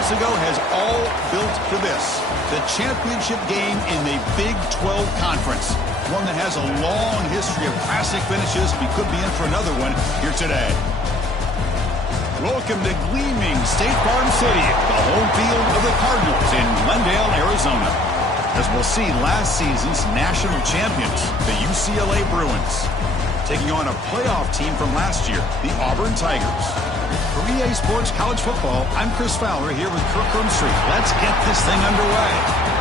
months ago has all built for this. The championship game in the Big 12 Conference. One that has a long history of classic finishes. We could be in for another one here today. Welcome to gleaming State Farm City, the home field of the Cardinals in Glendale, Arizona. As we'll see last season's national champions, the UCLA Bruins, taking on a playoff team from last year, the Auburn Tigers. For EA Sports College Football, I'm Chris Fowler here with Kirk Street. Let's get this thing underway.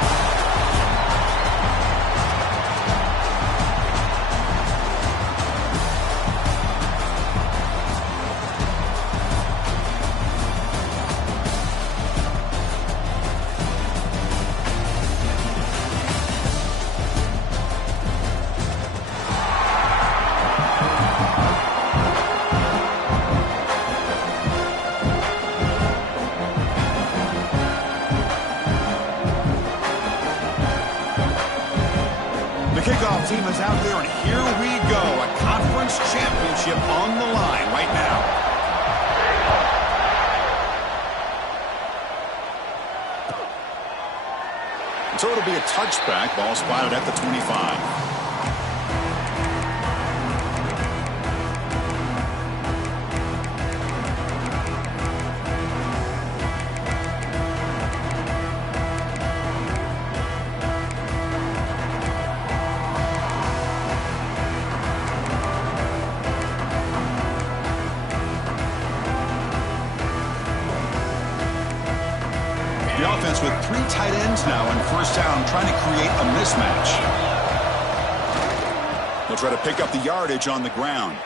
Kickoff team is out there, and here we go. A conference championship on the line right now. So it'll be a touchback. Ball spotted at the 25. The offense with 3 tight ends now on first down, trying to create a mismatch. They'll try to pick up the yardage on the ground.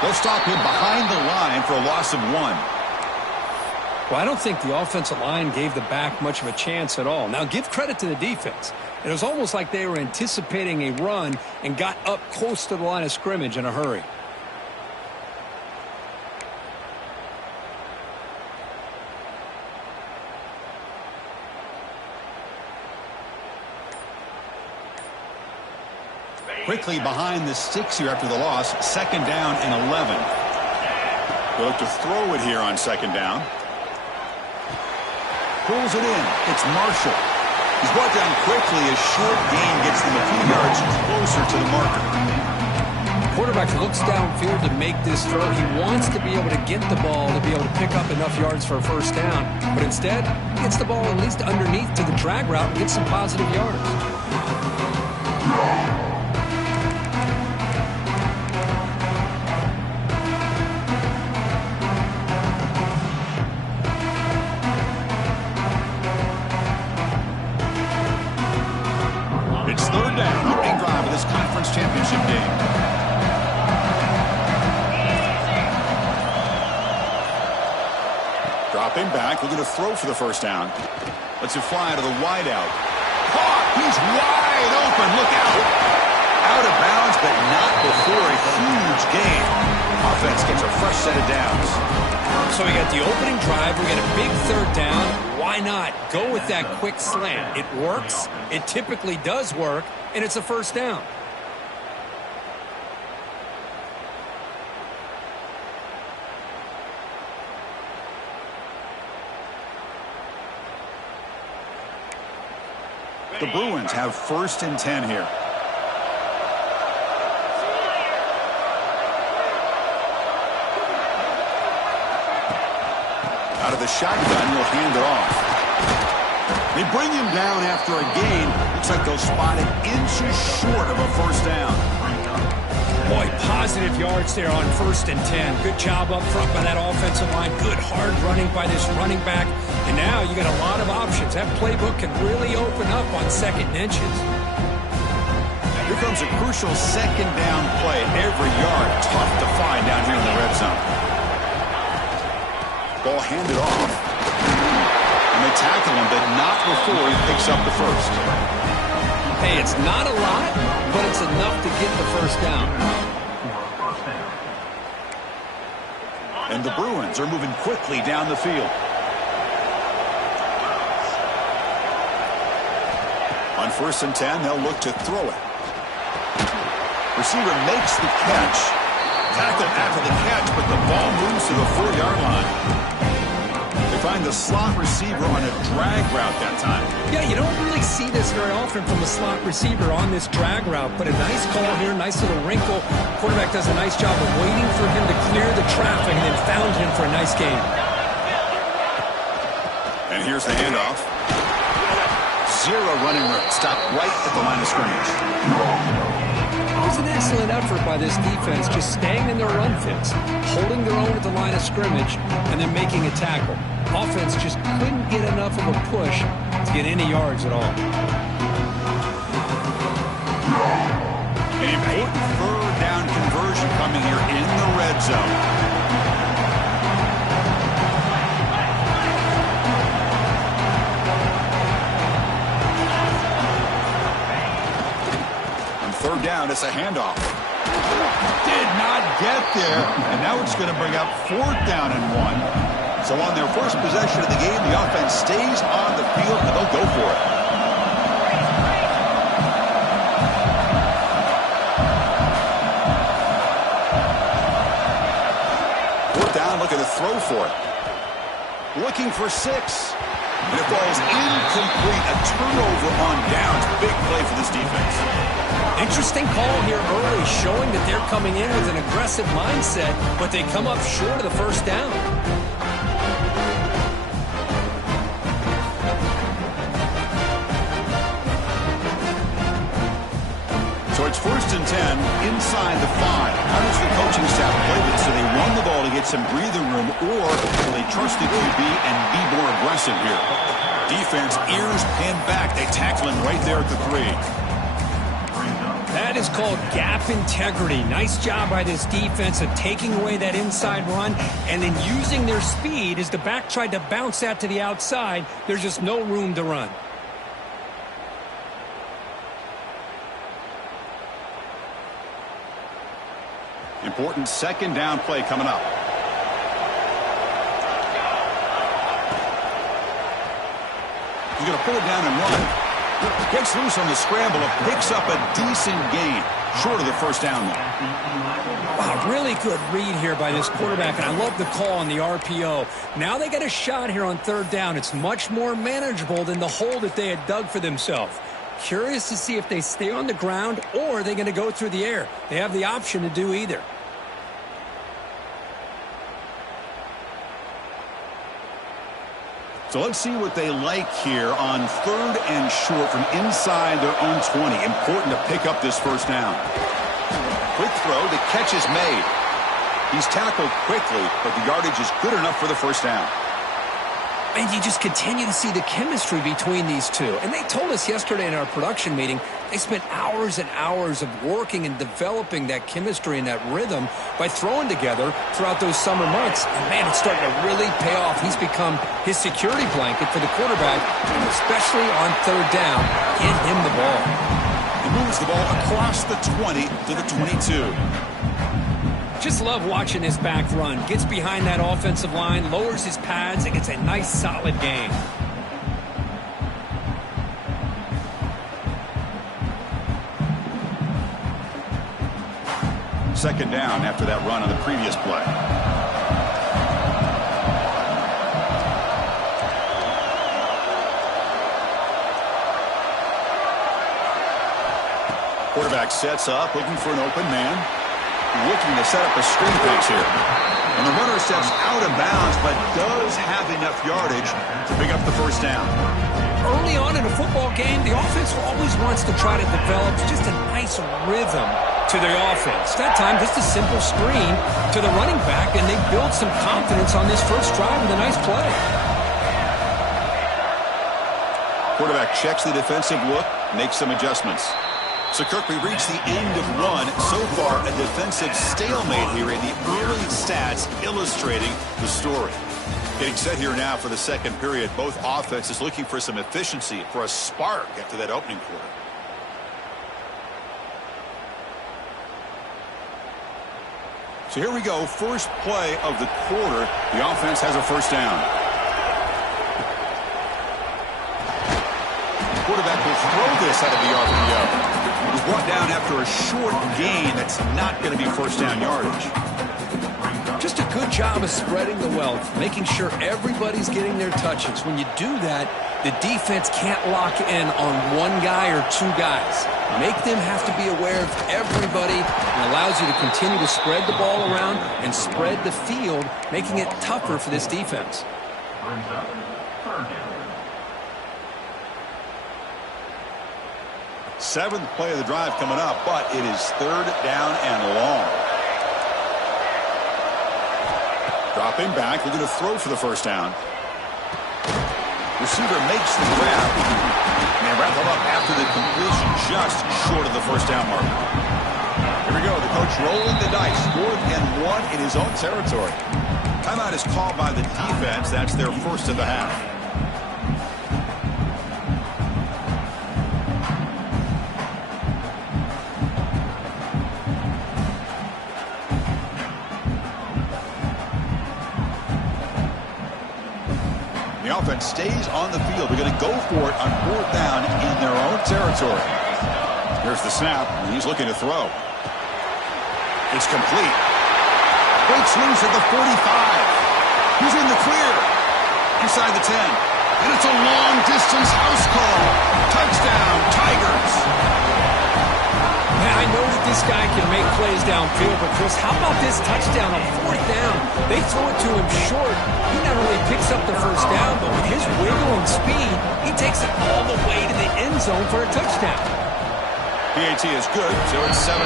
They'll stop him behind the line for a loss of 1. Well, I don't think the offensive line gave the back much of a chance at all. Now, give credit to the defense. It was almost like they were anticipating a run and got up close to the line of scrimmage in a hurry. Quickly behind the sticks here after the loss. Second down and 11. They'll look to throw it here on second down. Pulls it in. It's Marshall. He's brought down quickly. A short gain gets them a few yards closer to the marker. The quarterback looks downfield to make this throw. He wants to be able to get the ball to be able to pick up enough yards for a first down. But instead, he gets the ball at least underneath to the drag route and gets some positive yards. It's third down, opening drive of this conference championship game. Dropping back, looking to throw for the first down. Lets it fly to the wideout. Caught! He's wide open, look out! Out of bounds, but not before a huge gain. Offense gets a fresh set of downs. So we got the opening drive, we got a big third down. Why not go with that quick slant? It works, it typically does work, and it's a first down. The Bruins have first and 10 here. Out of the shotgun, he'll hand it off. They bring him down after a gain. Looks like they'll spot it inches short of a first down. Boy, positive yards there on first and 10. Good job up front by that offensive line. Good hard running by this running back. And now you got a lot of options. That playbook can really open up on second and inches. Here comes a crucial second down play. Every yard tough to find down here in the red zone. Ball handed off. And they tackle him, but not before he picks up the first. Hey, it's not a lot, but it's enough to get the first down. And the Bruins are moving quickly down the field. On first and 10, they'll look to throw it. Receiver makes the catch. Tackled after the catch, but the ball moves to the 4-yard line. The find the slot receiver on a drag route that time. Yeah, you don't really see this very often from a slot receiver on this drag route, but a nice call here, nice little wrinkle. Quarterback does a nice job of waiting for him to clear the traffic and then found him for a nice gain. And here's the handoff. Zero running room. Stop right at the line of scrimmage. It was an excellent effort by this defense, just staying in their run fits, holding their own at the line of scrimmage, and then making a tackle. Offense just couldn't get enough of a push to get any yards at all. An important third down conversion coming here in the red zone. Third down, it's a handoff. Did not get there, and now it's going to bring up fourth down and 1. So on their first possession of the game, the offense stays on the field, and they'll go for it. Fourth down, looking to throw for it. Looking for 6. And it falls incomplete. A turnover on downs. Big play for this defense. Interesting call here early, showing that they're coming in with an aggressive mindset, but they come up short of the first down. So it's 1st and 10 inside the 5. How does the coaching staff play this? Do they run the ball to get some breathing room, or will they trust the QB and be more aggressive here? Defense, ears pinned back. They tackle him right there at the 3. That is called gap integrity. Nice job by this defense of taking away that inside run and then using their speed as the back tried to bounce that to the outside. There's just no room to run. Important second down play coming up. He's going to pull it down and run. Gets loose on the scramble, picks up a decent gain, short of the first down. Wow, really good read here by this quarterback, and I love the call on the RPO. Now they get a shot here on third down. It's much more manageable than the hole that they had dug for themselves. Curious to see if they stay on the ground or they're going to go through the air. They have the option to do either. So let's see what they like here on third and short from inside their own 20. Important to pick up this first down. Quick throw, the catch is made. He's tackled quickly, but the yardage is good enough for the first down. And you just continue to see the chemistry between these two. And they told us yesterday in our production meeting, they spent hours and hours of working and developing that chemistry and that rhythm by throwing together throughout those summer months. And, man, it's starting to really pay off. He's become his security blanket for the quarterback, and especially on third down, get him the ball. He moves the ball across the 20 to the 22. Just love watching this back run. Gets behind that offensive line, lowers his pads, and gets a nice solid gain. Second down after that run on the previous play. Quarterback sets up, looking for an open man. Looking to set up a screen pass here. And the runner steps out of bounds, but does have enough yardage to pick up the first down. Early on in a football game, the offense always wants to try to develop just a nice rhythm to their offense. That time, just a simple screen to the running back, and they build some confidence on this first drive with a nice play. Quarterback checks the defensive look, makes some adjustments. So, Kirk, we reached the end of one. So far, a defensive stalemate here in the early stats illustrating the story. Getting set here now for the second period. Both offenses looking for some efficiency, for a spark after that opening quarter. So here we go. First play of the quarter. The offense has a first down. Quarterback will throw this out of the RPO. He's brought down after a short gain. That's not going to be first down yardage. Just a good job of spreading the wealth, making sure everybody's getting their touches. When you do that, the defense can't lock in on one guy or two guys. Make them have to be aware of everybody. It allows you to continue to spread the ball around and spread the field, making it tougher for this defense. Seventh play of the drive coming up, but it is third down and long. Dropping back, looking to throw for the first down. Receiver makes the grab. And they wrap him up after the completion, just short of the first down mark. Here we go, the coach rolling the dice. 4th and 1 in his own territory. Timeout is called by the defense. That's their first of the half. The offense stays on the field. They're going to go for it on 4th down in their own territory. Here's the snap, and he's looking to throw. It's complete. Breaks loose at the 45. He's in the clear. Inside the 10. And it's a long-distance house call. Touchdown, Tigers. Man, I know that this guy can make plays downfield, but Chris, how about this touchdown on 4th down? They throw it to him short. He not only picks up the first down, but with his wiggling speed, he takes it all the way to the end zone for a touchdown. PAT is good, so it's 7-0.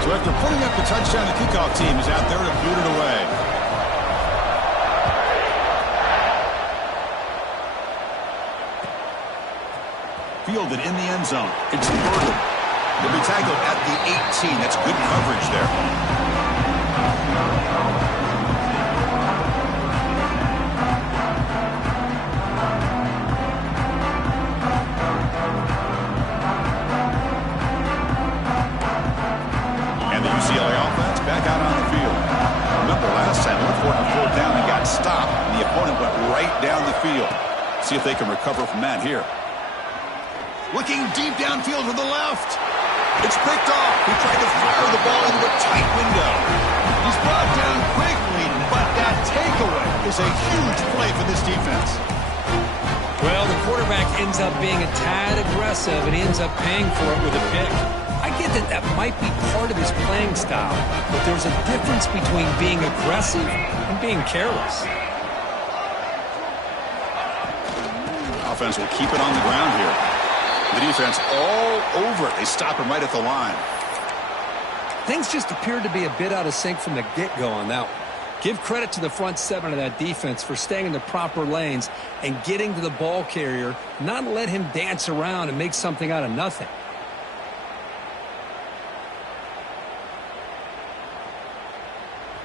So after putting up the touchdown, the kickoff team is out there to boot it away. Fielded in the end zone. It's Burden. He'll be tackled at the 18. That's good coverage there. And the UCLA offense back out on the field. Remember last time, looked for it on 4th down and got stopped. And the opponent went right down the field. See if they can recover from that here. Looking deep downfield to the left. It's picked off. He tried to fire the ball into a tight window. He's brought down quickly, but that takeaway is a huge play for this defense. Well, the quarterback ends up being a tad aggressive, and he ends up paying for it with a pick. I get that that might be part of his playing style, but there's a difference between being aggressive and being careless. Offense will keep it on the ground here. The defense all over it. They stop him right at the line. Things just appeared to be a bit out of sync from the get-go on that one. Give credit to the front 7 of that defense for staying in the proper lanes and getting to the ball carrier, not let him dance around and make something out of nothing.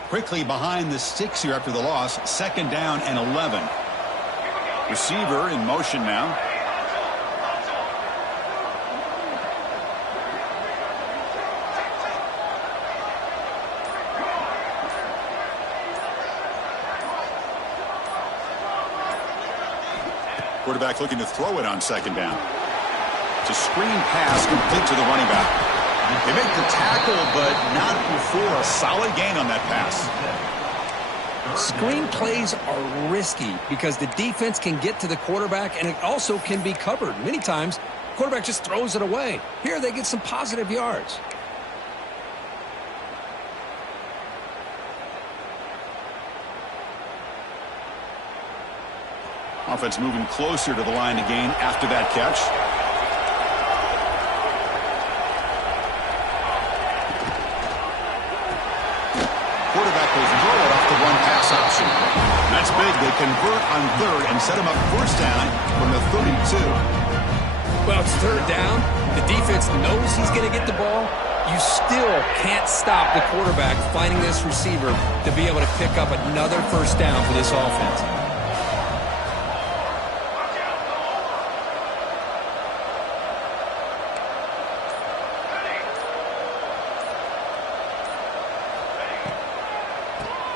Quickly behind the sticks here after the loss. 2nd down and 11. Receiver in motion now. Quarterback looking to throw it on 2nd down. It's a screen pass complete to the running back. They make the tackle, but not before a solid gain on that pass. Screen plays are risky because the defense can get to the quarterback, and it also can be covered. Many times, the quarterback just throws it away. Here, they get some positive yards. Offense moving closer to the line to gain after that catch. Quarterback will throw it off the run-pass option. That's big. They convert on 3rd and set him up 1st down from the 32. Well, it's 3rd down. The defense knows he's going to get the ball. You still can't stop the quarterback finding this receiver to be able to pick up another 1st down for this offense.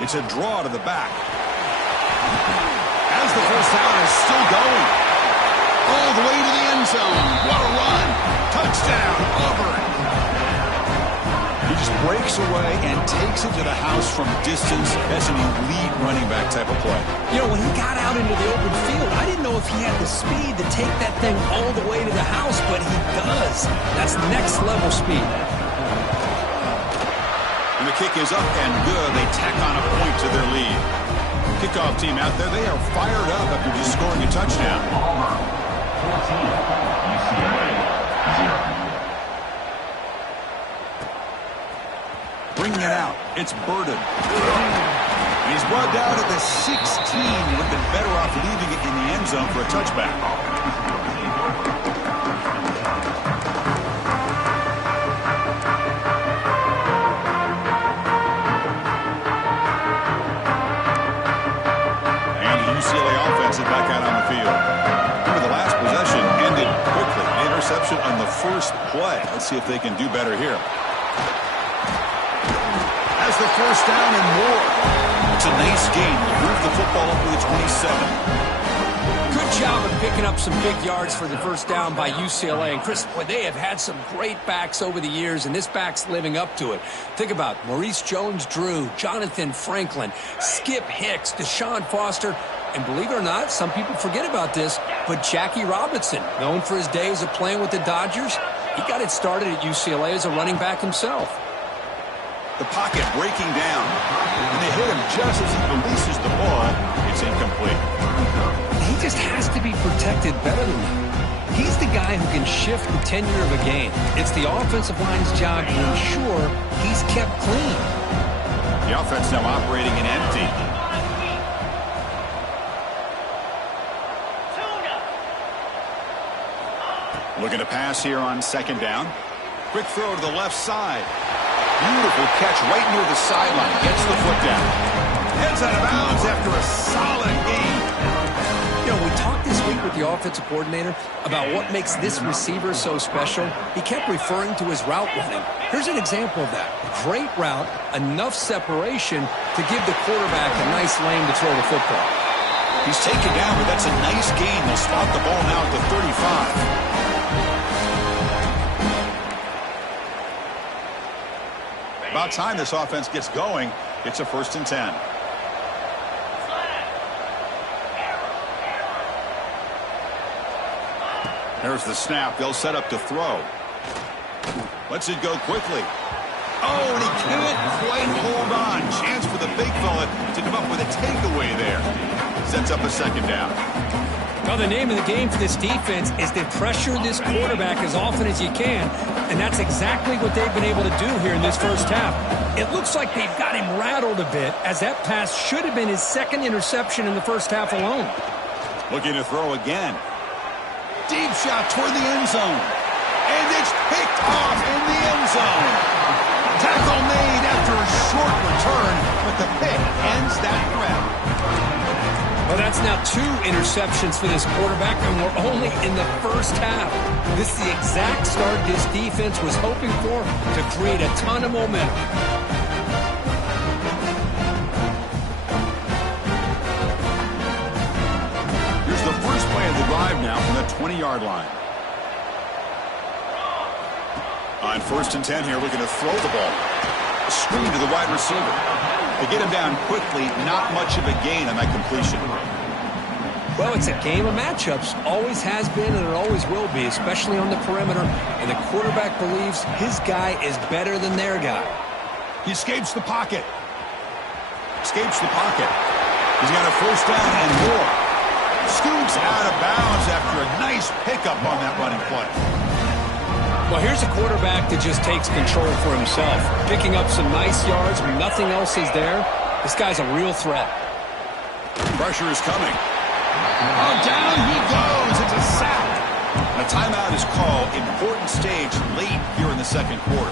It's a draw to the back. As the 1st down is still going. All the way to the end zone. What a run. Touchdown, Auburn. He just breaks away and takes it to the house from distance. That's an elite running back type of play. You know, when he got out into the open field, I didn't know if he had the speed to take that thing all the way to the house, but he does. That's next level speed. And the kick is up and good. They tack on a point to their lead. Kickoff team out there, they are fired up after just scoring a touchdown. Bringing it out, it's Burden. And he's brought down at the 16. Would have been better off leaving it in the end zone for a touchback. And the UCLA offense is back out on the field. Remember, the last possession ended quickly. An interception on the first play. Let's see if they can do better here. Has the first down and more. It's a nice gain. Move the football up to the 27. Good job of picking up some big yards for the first down by UCLA. And Chris, boy, they have had some great backs over the years, and this back's living up to it. Think about Maurice Jones-Drew, Jonathan Franklin, Skip Hicks, Deshaun Foster, and believe it or not, some people forget about this, but Jackie Robinson, known for his days of playing with the Dodgers, he got it started at UCLA as a running back himself. The pocket breaking down. And they hit him just as he releases the ball. It's incomplete. He just has to be protected better than that. He's the guy who can shift the tenure of a game. It's the offensive line's job to ensure he's kept clean. The offense now operating in empty. Looking to pass here on second down. Quick throw to the left side. Beautiful catch right near the sideline. Gets the foot down. Heads out of bounds after a solid gain. You know, we talked this week with the offensive coordinator about what makes this receiver so special. He kept referring to his route running. Here's an example of that. Great route, enough separation to give the quarterback a nice lane to throw the football. He's taken down, but that's a nice gain. They'll spot the ball now at the 35. About time this offense gets going. It's a 1st and 10. There's the snap. They'll set up to throw. Lets it go quickly. Oh, and he can't quite hold on. Chance for the big fella to come up with a takeaway there. Sets up a second down. Well, the name of the game for this defense is to pressure this quarterback as often as you can, and that's exactly what they've been able to do here in this first half. It looks like they've got him rattled a bit, as that pass should have been his second interception in the first half alone. Looking to throw again. Deep shot toward the end zone. And it's picked off in the end zone. Tackle made after a short return, but the pick ends that threat. Well, that's now 2 interceptions for this quarterback, and we're only in the first half. This is the exact start this defense was hoping for to create a ton of momentum. Here's the first play of the drive now from the 20-yard line. On 1st and 10 here, looking to throw the ball. A screen to the wide receiver. To get him down quickly, not much of a gain on that completion. Well, it's a game of matchups. Always has been and it always will be, especially on the perimeter. And the quarterback believes his guy is better than their guy. He escapes the pocket. Escapes the pocket. He's got a first down and more. Scoops out of bounds after a nice pickup on that running play. Well, here's a quarterback that just takes control for himself. Picking up some nice yards when nothing else is there. This guy's a real threat. Pressure is coming. Oh, down he goes. It's a sack. And a timeout is called. Important stage late here in the second quarter.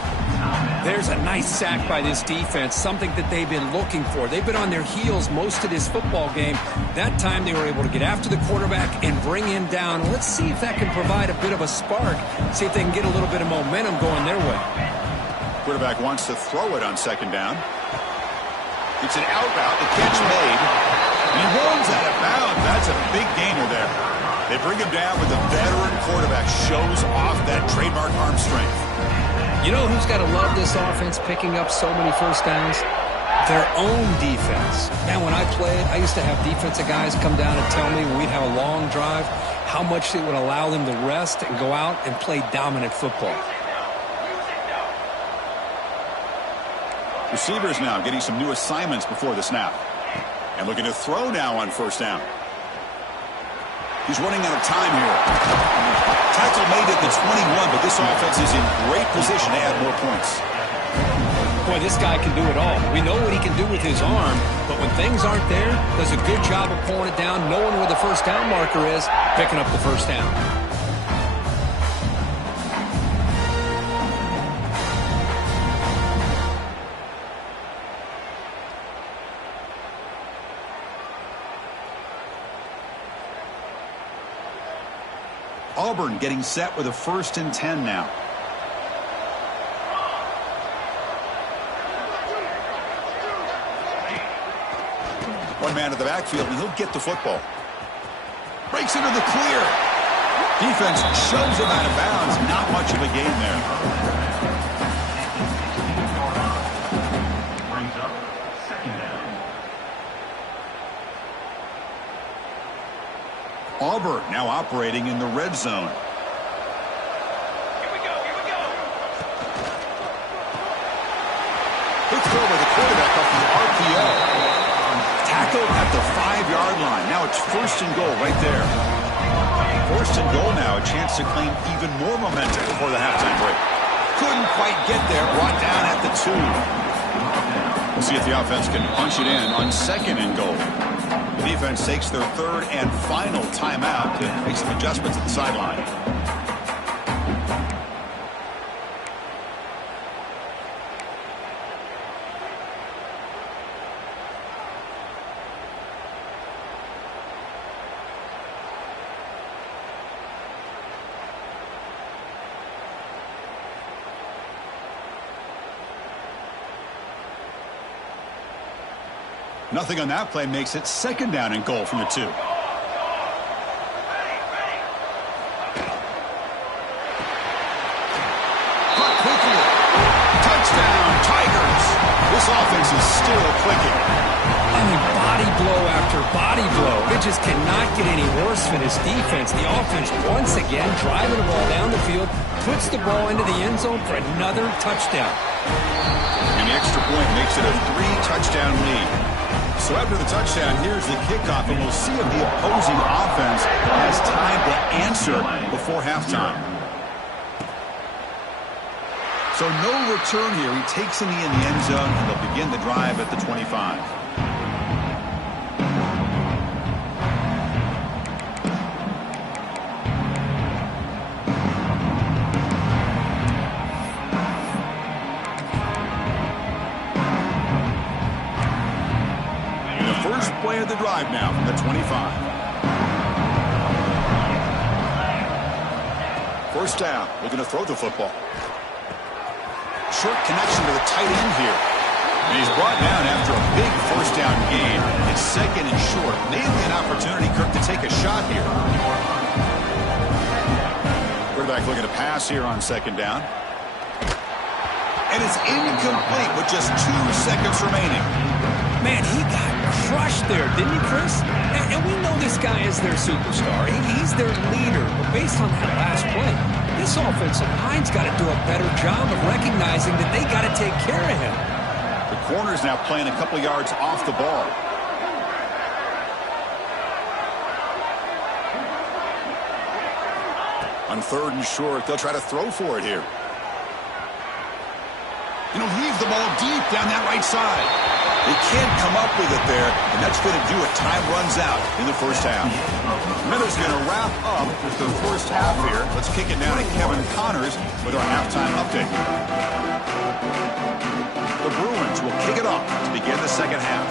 There's a nice sack by this defense, something that they've been looking for. They've been on their heels most of this football game. That time they were able to get after the quarterback and bring him down. Let's see if that can provide a bit of a spark. See if they can get a little bit of momentum going their way. Quarterback wants to throw it on second down. It's an out route. The catch made. He runs out of bounds. That's a big gainer there. They bring him down with the veteran quarterback. Shows off that trademark arm strength. You know who's got to love this offense picking up so many first downs? Their own defense. Man, when I played, I used to have defensive guys come down and tell me when we'd have a long drive how much it would allow them to rest and go out and play dominant football. Receivers now getting some new assignments before the snap. And looking to throw now on first down. He's running out of time here. Tackle made at the 21, but this offense is in great position to add more points. Boy, this guy can do it all. We know what he can do with his arm, but when things aren't there, does a good job of pulling it down, knowing where the first down marker is, picking up the first down. Auburn getting set with a 1st and 10 now. One man in the backfield, and he'll get the football. Breaks into the clear. Defense shoves him out of bounds. Not much of a gain there. Brings up 2nd down. Auburn now operating in the red zone. Here we go. Quick throw by the quarterback off the RPO. Tackled at the 5-yard line. Now it's 1st and goal right there. 1st and goal now. A chance to claim even more momentum before the halftime break. Couldn't quite get there. Brought down at the 2. We'll see if the offense can punch it in on 2nd and goal. The defense takes their 3rd and final timeout to make some adjustments at the sideline. Nothing on that play makes it 2nd down and goal from the 2. Caught quickly. Touchdown, Tigers. This offense is still clicking. I mean, body blow after body blow. It just cannot get any worse for this defense. The offense, once again, driving the ball down the field, puts the ball into the end zone for another touchdown. And the extra point makes it a 3-touchdown lead. So after the touchdown, here's the kickoff, and we'll see if the opposing offense has time to answer before halftime. So no return here. He takes a knee in the end zone, and they'll begin the drive at the 25. Play of the drive now from the 25. 1st down, looking to throw the football. Short connection to the tight end here. And he's brought down after a big 1st down gain. It's 2nd and short. Maybe an opportunity, Kirk, to take a shot here. Quarterback looking to pass here on 2nd down. And it's incomplete with just 2 seconds remaining. Man, he got crushed there, didn't he, Chris? And we know this guy is their superstar. He's their leader. But based on that last play, this offensive line's got to do a better job of recognizing that they got to take care of him. The corner's now playing a couple yards off the ball. On 3rd and short, they'll try to throw for it here. Leave the ball deep down that right side. They can't come up with it there, and that's going to do it. Time runs out in the 1st half. Miller's going to wrap up with the 1st half here. Let's kick it down to Kevin Connors with our halftime update. The Bruins will kick it off to begin the 2nd half.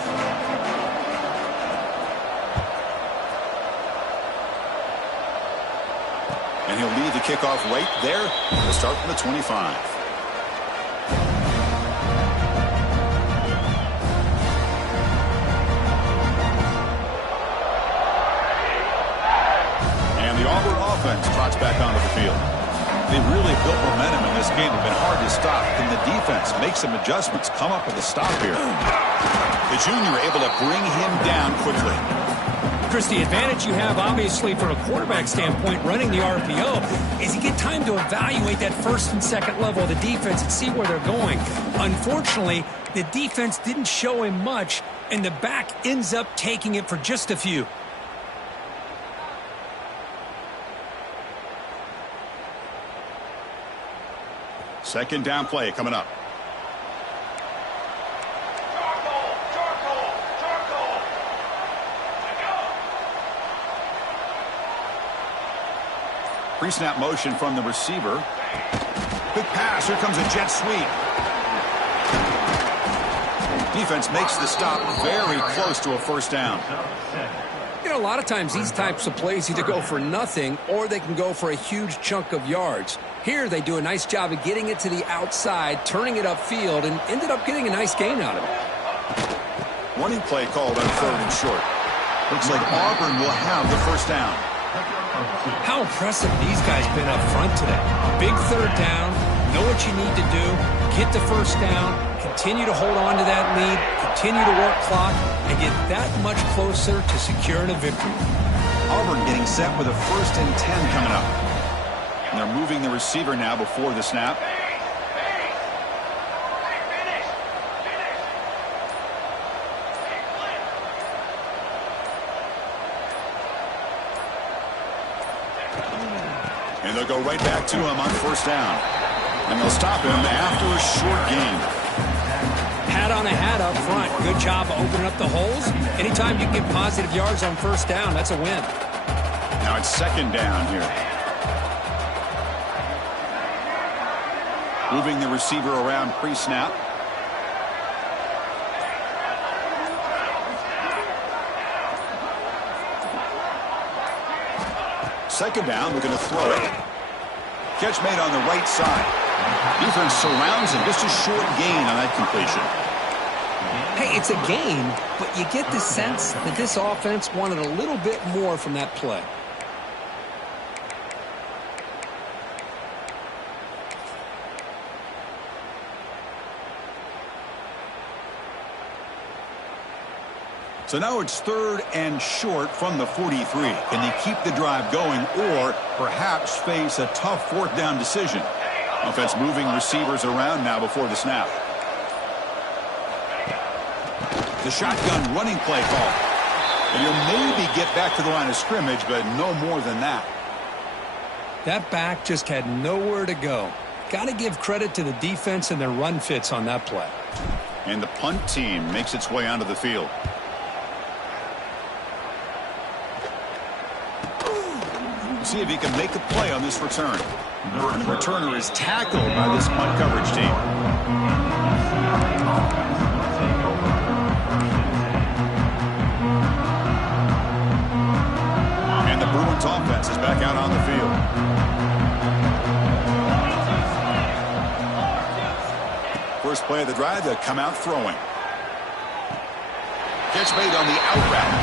And he'll lead the kickoff right there. We'll start from the 25. team have been hard to stop. Can the defense make some adjustments, come up with a stop here? The junior able to bring him down quickly. Chris, the advantage you have, obviously, from a quarterback standpoint, running the RPO, is you get time to evaluate that first and second level of the defense and see where they're going. Unfortunately, the defense didn't show him much, and the back ends up taking it for just a few. Second down play coming up. Pre-snap motion from the receiver. Quick pass. Here comes a jet sweep. Defense makes the stop very close to a first down. You know, a lot of times these types of plays either go for nothing or they can go for a huge chunk of yards. Here they do a nice job of getting it to the outside, turning it upfield, and ended up getting a nice gain out of it. Running play called on third and short. Looks like Auburn will have the first down. How impressive these guys been up front today. Big third down, know what you need to do, get the first down, continue to hold on to that lead, continue to work clock, and get that much closer to securing a victory. Auburn getting set with a 1st and 10 coming up. And they're moving the receiver now before the snap. And they'll go right back to him on first down. And they'll stop him after a short gain. Hat on a hat up front. Good job of opening up the holes. Anytime you can get positive yards on first down, that's a win. Now it's second down here. Moving the receiver around pre-snap. Second down, looking to throw it. Catch made on the right side. Defense surrounds him. Just a short gain on that completion. Hey, it's a gain, but you get the sense that this offense wanted a little bit more from that play. So now it's third and short from the 43. Can they keep the drive going or perhaps face a tough fourth down decision? Offense moving receivers around now before the snap. The shotgun running play call. And you'll maybe get back to the line of scrimmage, but no more than that. That back just had nowhere to go. Got to give credit to the defense and their run fits on that play. And the punt team makes its way onto the field. See if he can make a play on this return. The returner is tackled by this punt coverage team. And the Bruins offense is back out on the field. First play of the drive, they'll come out throwing. Catch made on the out route.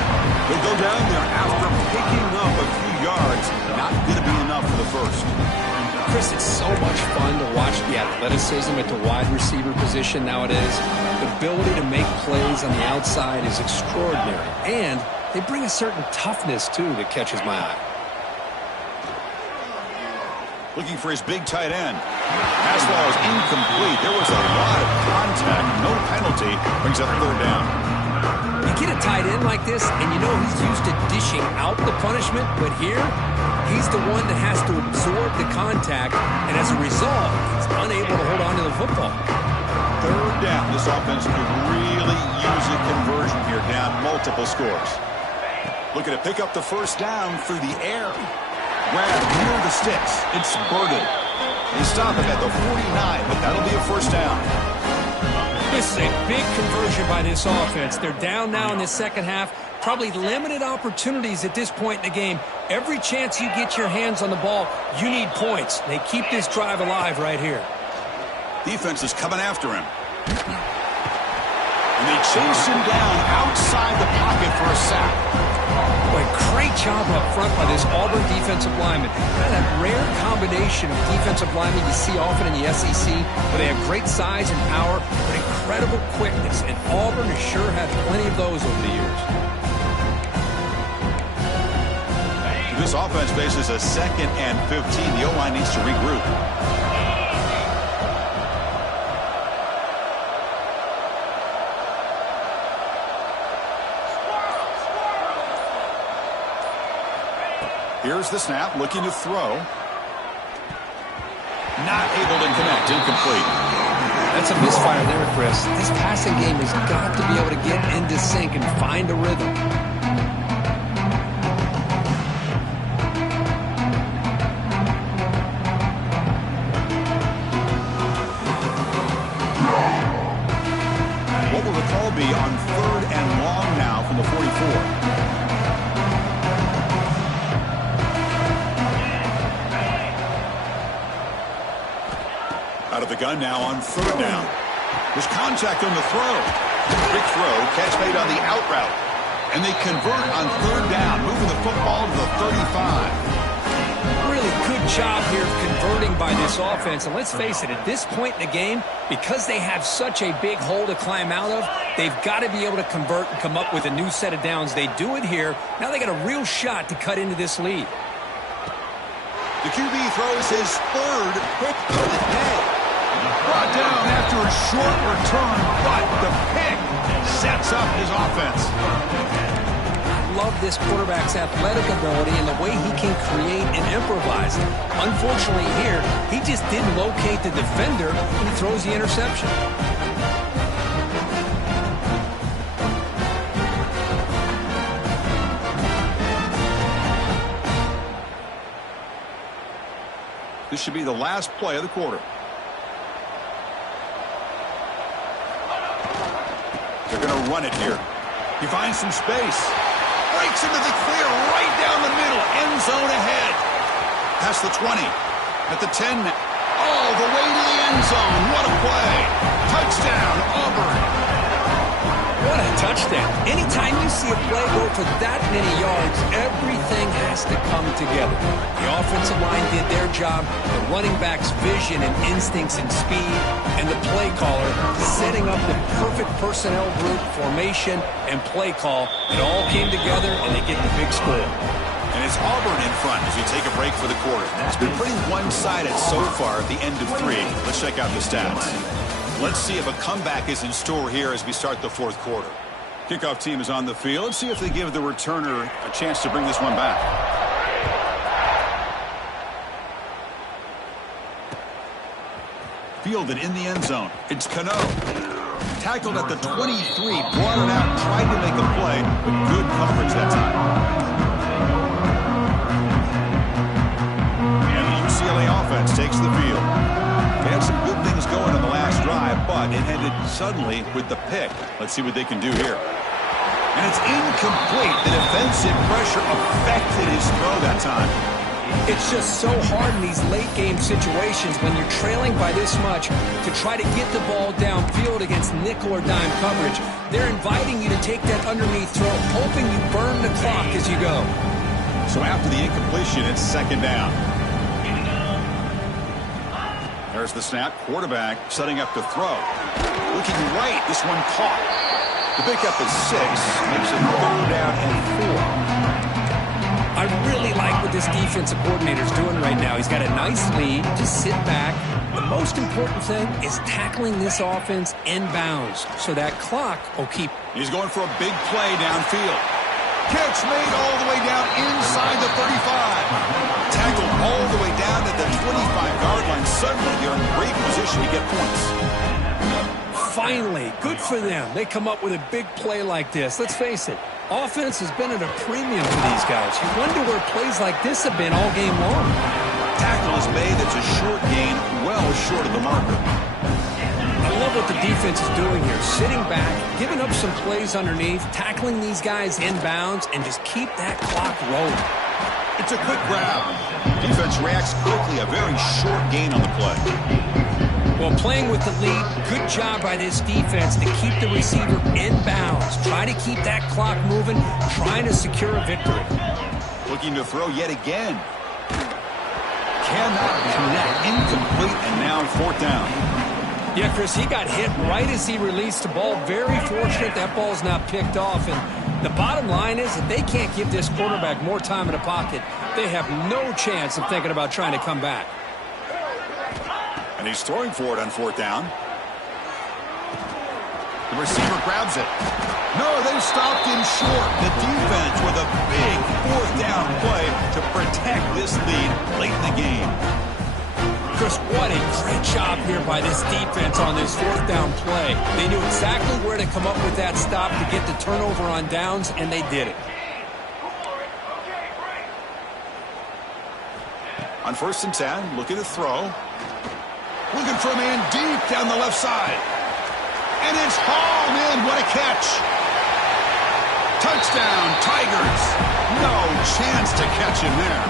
He'll go down there after picking up a few yards. Not going to be enough for the first. Chris, it's so much fun to watch the athleticism at the wide receiver position nowadays. The ability to make plays on the outside is extraordinary. And they bring a certain toughness, too, that catches my eye. Looking for his big tight end. Pass ball is incomplete. There was a lot of contact. No penalty. Brings up third down. You get a tight end like this, and you know he's used to dishing out the punishment, but here, he's the one that has to absorb the contact, and as a result, he's unable to hold on to the football. Third down. This offense could really use a conversion here, down multiple scores. Looking to pick up the first down through the air. Grab near the sticks. It's spurted. They stop him at the 49, but that'll be a first down. This is a big conversion by this offense. They're down now in the second half. Probably limited opportunities at this point in the game. Every chance you get your hands on the ball, you need points. They keep this drive alive right here. Defense is coming after him. And they chase him down outside the pocket for a sack. Boy, Great job up front by this Auburn defensive lineman. Kind of that rare combination of defensive linemen you see often in the SEC, where they have great size and power, but incredible quickness. And Auburn has sure had plenty of those over the years. This offense faces a 2nd and 15. The O-line needs to regroup. Here's the snap, looking to throw. Not able to connect, incomplete. That's a misfire there, Chris. This passing game has got to be able to get into sync and find a rhythm. What will the call be on 3rd and long now from the 44? Out of the gun now on 3rd down. There's contact on the throw. Quick throw, catch made on the out route. And they convert on 3rd down, moving the football to the 35. Really good job here of converting by this offense. And let's face it, at this point in the game, because they have such a big hole to climb out of, they've got to be able to convert and come up with a new set of downs. They do it here. Now they got a real shot to cut into this lead. The QB throws his 3rd pick of the day. Brought down after a short return, but the pick sets up his offense. I love this quarterback's athletic ability and the way he can create and improvise. Unfortunately here, he just didn't locate the defender when he throws the interception. This should be the last play of the quarter. They're going to run it here. He finds some space. Breaks into the clear right down the middle. End zone ahead. Past the 20. At the 10. All the way to the end zone. What a play. Touchdown, Auburn. What a touchdown. Anytime you see a play go for that many yards, everything has to come together. The offensive line did their job, the running back's vision and instincts and speed, and the play caller setting up the perfect personnel group, formation, and play call. It all came together, and they get the big score. And it's Auburn in front as we take a break for the quarter. It's been pretty one-sided so far at the end of 3. Let's check out the stats. Let's see if a comeback is in store here as we start the 4th quarter. Kickoff team is on the field. Let's see if they give the returner a chance to bring this one back. Fielded in the end zone. It's Cano. Tackled at the 23. Brought it out. Tried to make a play, but good coverage that time. And the UCLA offense takes the field. They had some good things going on the last drive, but it ended suddenly with the pick. Let's see what they can do here. And it's incomplete. The defensive pressure affected his throw that time. It's just so hard in these late-game situations when you're trailing by this much to try to get the ball downfield against nickel or dime coverage. They're inviting you to take that underneath throw, hoping you burn the clock as you go. So after the incompletion, it's 2nd down. There's the snap. Quarterback setting up to throw. Looking right. This one caught. The pickup is 6. Makes it 3rd down and 4. I really like what this defensive coordinator is doing right now. He's got a nice lead. Just sit back. The most important thing is tackling this offense inbounds so that clock will keep. He's going for a big play downfield. Catch made all the way down inside the 35. Tackled all the way down to the 25-yard line. Suddenly, they're in great position to get points. Finally, good for them. They come up with a big play like this. Let's face it, offense has been at a premium for these guys. You wonder where plays like this have been all game long. Tackle is made. It's a short gain, well short of the marker. I love what the defense is doing here. Sitting back, giving up some plays underneath, tackling these guys inbounds, and just keep that clock rolling. It's a quick grab. Defense reacts quickly. A very short gain on the play. Well, playing with the lead, good job by this defense to keep the receiver in bounds. Try to keep that clock moving, trying to secure a victory. Looking to throw yet again. Cannot connect, incomplete, and now 4th down. Yeah, Chris, he got hit right as he released the ball. Very fortunate that ball's not picked off. And the bottom line is that they can't give this quarterback more time in the pocket. They have no chance of thinking about trying to come back. And he's throwing for it on 4th down. The receiver grabs it. No, they stopped him short. The defense with a big 4th down play to protect this lead late in the game. Chris, what a great job here by this defense on this 4th down play. They knew exactly where to come up with that stop to get the turnover on downs, and they did it. On 1st and 10, looking to throw. Looking for a man deep down the left side. And it's hauled in. What a catch. Touchdown, Tigers. No chance to catch him there.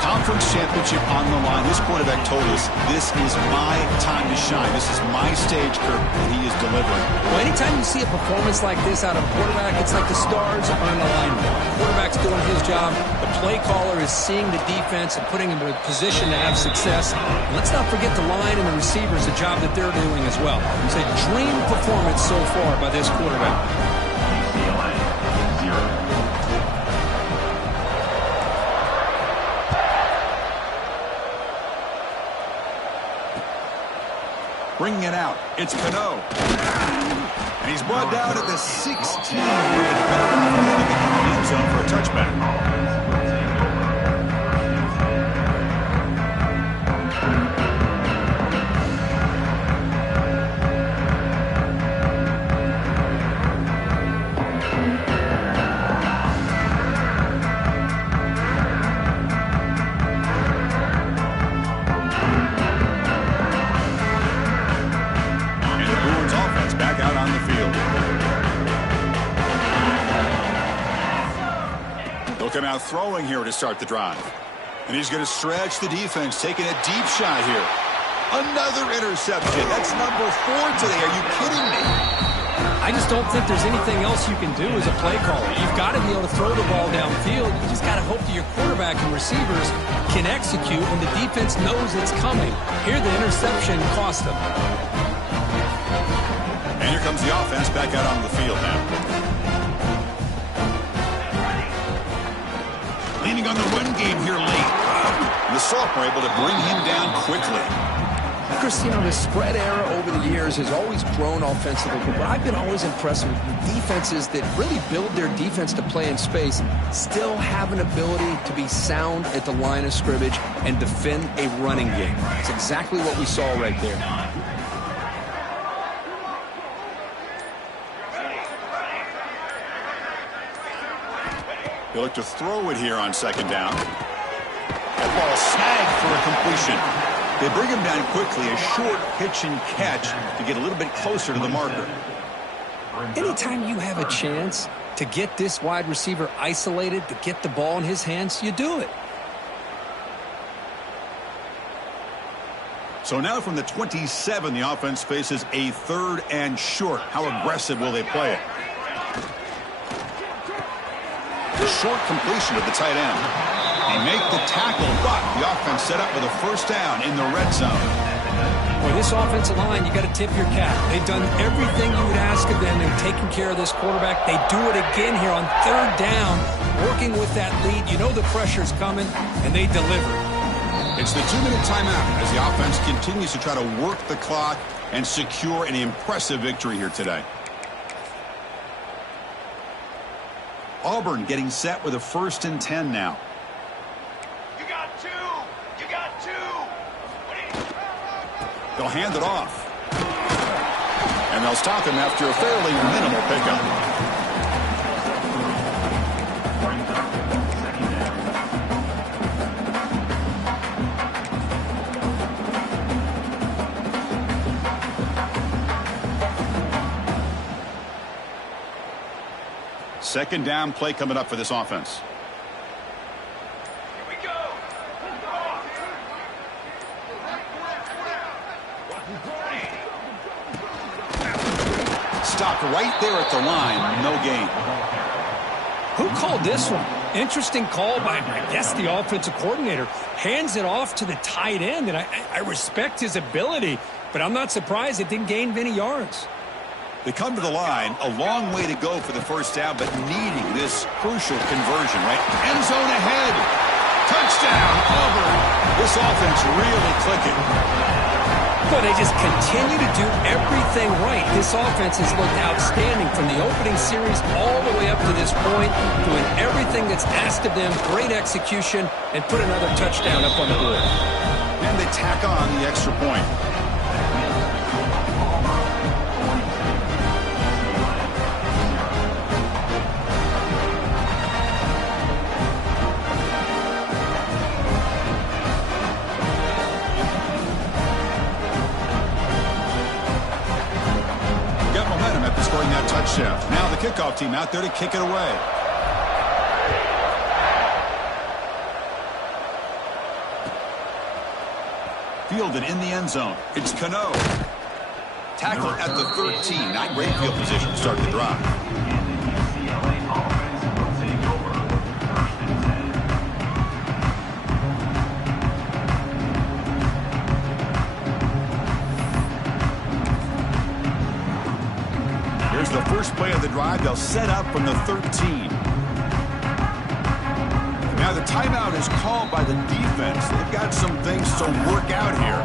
Conference championship on the line. This quarterback told us, this is my time to shine. This is my stage, Kirk, and he is delivering. Well, anytime you see a performance like this out of a quarterback, it's like the stars are in alignment. The quarterback's doing his job. The play caller is seeing the defense and putting him in a position to have success. And let's not forget the line and the receivers, the job that they're doing as well. It's a dream performance so far by this quarterback. UCLA 0. Bringing it out, it's Pinot. And he's brought down at the 16. With a better opportunity in the end zone for a touchback. Come out throwing here to start the drive. And he's going to stretch the defense, taking a deep shot here. Another interception. That's number 4 today. Are you kidding me? I just don't think there's anything else you can do as a play caller. You've got to be able to throw the ball downfield. You just got to hope that your quarterback and receivers can execute when the defense knows it's coming. Here, the interception cost them. And here comes the offense back out on the field now. Leaning on the run game here late. And the sophomore able to bring him down quickly. Chris, you know, the spread era over the years has always grown offensively, but I've been always impressed with defenses that really build their defense to play in space, still have an ability to be sound at the line of scrimmage and defend a running game. It's exactly what we saw right there. They look to throw it here on 2nd down. That ball snagged for a completion. They bring him down quickly, a short pitch and catch to get a little bit closer to the marker. Anytime you have a chance to get this wide receiver isolated, to get the ball in his hands, you do it. So now from the 27, the offense faces a 3rd and short. How aggressive will they play it? The short completion of the tight end. They make the tackle, but the offense set up with a 1st down in the red zone. Well, this offensive line, you got to tip your cap. They've done everything you would ask of them in taking care of this quarterback. They do it again here on 3rd down, working with that lead. You know the pressure's coming, and they deliver. It's the 2-minute timeout as the offense continues to try to work the clock and secure an impressive victory here today. Auburn getting set with a 1st and 10 now. You got 2. You got 2. They'll hand it off. And they'll stop him after a fairly minimal pickup. Second down play coming up for this offense. Here we go. Stopped right there at the line. No gain. Who called this one? Interesting call by, I guess, the offensive coordinator. Hands it off to the tight end, and I respect his ability, but I'm not surprised it didn't gain many yards. They come to the line, a long way to go for the first down, but needing this crucial conversion, right? End zone ahead. Touchdown, Auburn. This offense really clicking. But they just continue to do everything right. This offense has looked outstanding from the opening series all the way up to this point, doing everything that's asked of them, great execution, and put another touchdown up on the board. And they tack on the extra point. Scoring that touchdown. Now the kickoff team out there to kick it away. Fielded in the end zone. It's Cano. Tackled at the 13. Not great field position to start the drive. Here's the first play of the drive. They'll set up from the 13. Now the timeout is called by the defense. They've got some things to work out here.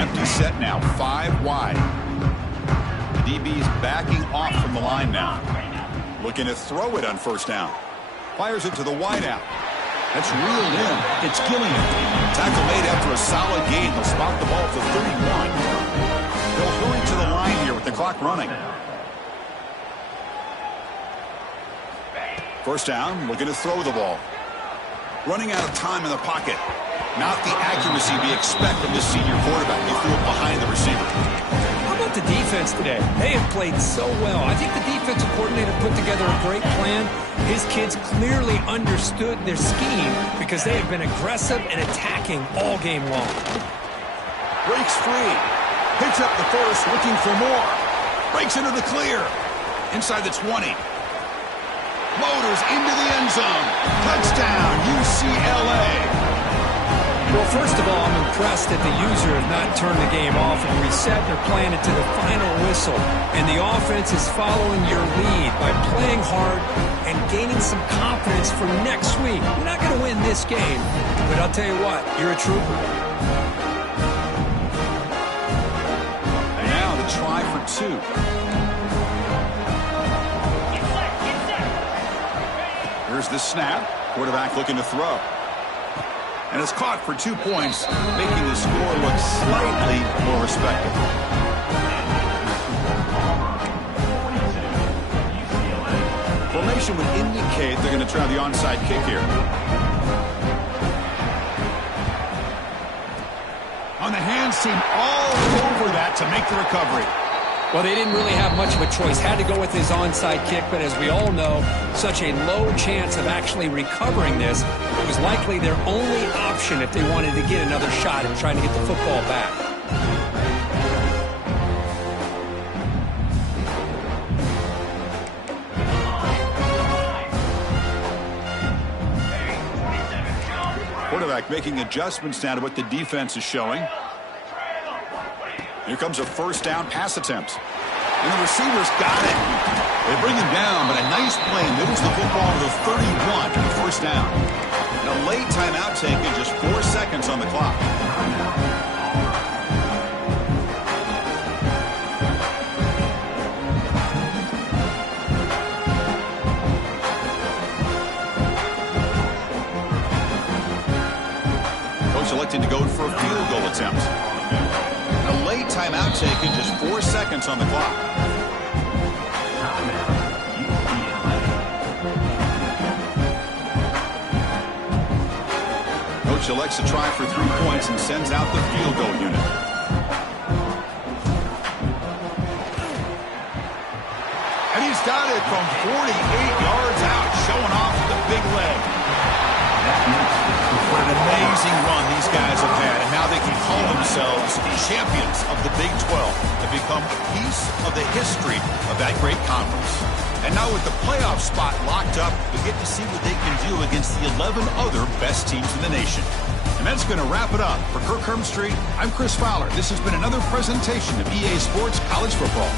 Empty set now, 5 wide. The DB's backing off from the line now. Looking to throw it on first down. Fires it to the wideout. That's reeled in. It's Gilliam. Tackle made after a solid gain. They'll spot the ball at the 31. They'll hurry to the line here with the clock running. First down, looking to throw the ball. Running out of time in the pocket. Not the accuracy we expect from this senior quarterback. He threw it behind the receiver. How about the defense today? They have played so well. I think the defensive coordinator put together a great plan. His kids clearly understood their scheme because they have been aggressive and attacking all game long. Breaks free. Picks up the first, looking for more. Breaks into the clear. Inside the 20. Motors into the end zone. Touchdown, UCLA. Well, first of all, I'm impressed that the user has not turned the game off and reset. They're playing it to the final whistle. And the offense is following your lead by playing hard and gaining some confidence for next week. You're not going to win this game, but I'll tell you what, you're a trooper. And now the try for 2. Here's the snap. Quarterback looking to throw. And it's caught for 2 points, making the score look slightly more respectable. Formation would indicate they're going to try the onside kick here. On the hands team all over that to make the recovery. Well, they didn't really have much of a choice. Had to go with his onside kick, but as we all know, such a low chance of actually recovering this. It was likely their only option if they wanted to get another shot at trying to get the football back. Quarterback making adjustments now to what the defense is showing. Here comes a first down pass attempt. And the receivers got it. They bring him down, but a nice play moves the football to the 31 for the first down. And a late timeout taken, just 4 seconds on the clock. Coach electing to go for a field goal attempt. A late timeout taken, just 4 seconds on the clock. Coach elects to try for 3 points and sends out the field goal unit. And he's He's got it from 48 yards out, showing off the big leg. What an amazing run these guys have had, and now they can call themselves champions of the Big 12 and become a piece of the history of that great conference. And now with the playoff spot locked up, we get to see what they can do against the 11 other best teams in the nation. And that's going to wrap it up. For Kirk Hermstreet, I'm Chris Fowler. This has been another presentation of EA Sports College Football.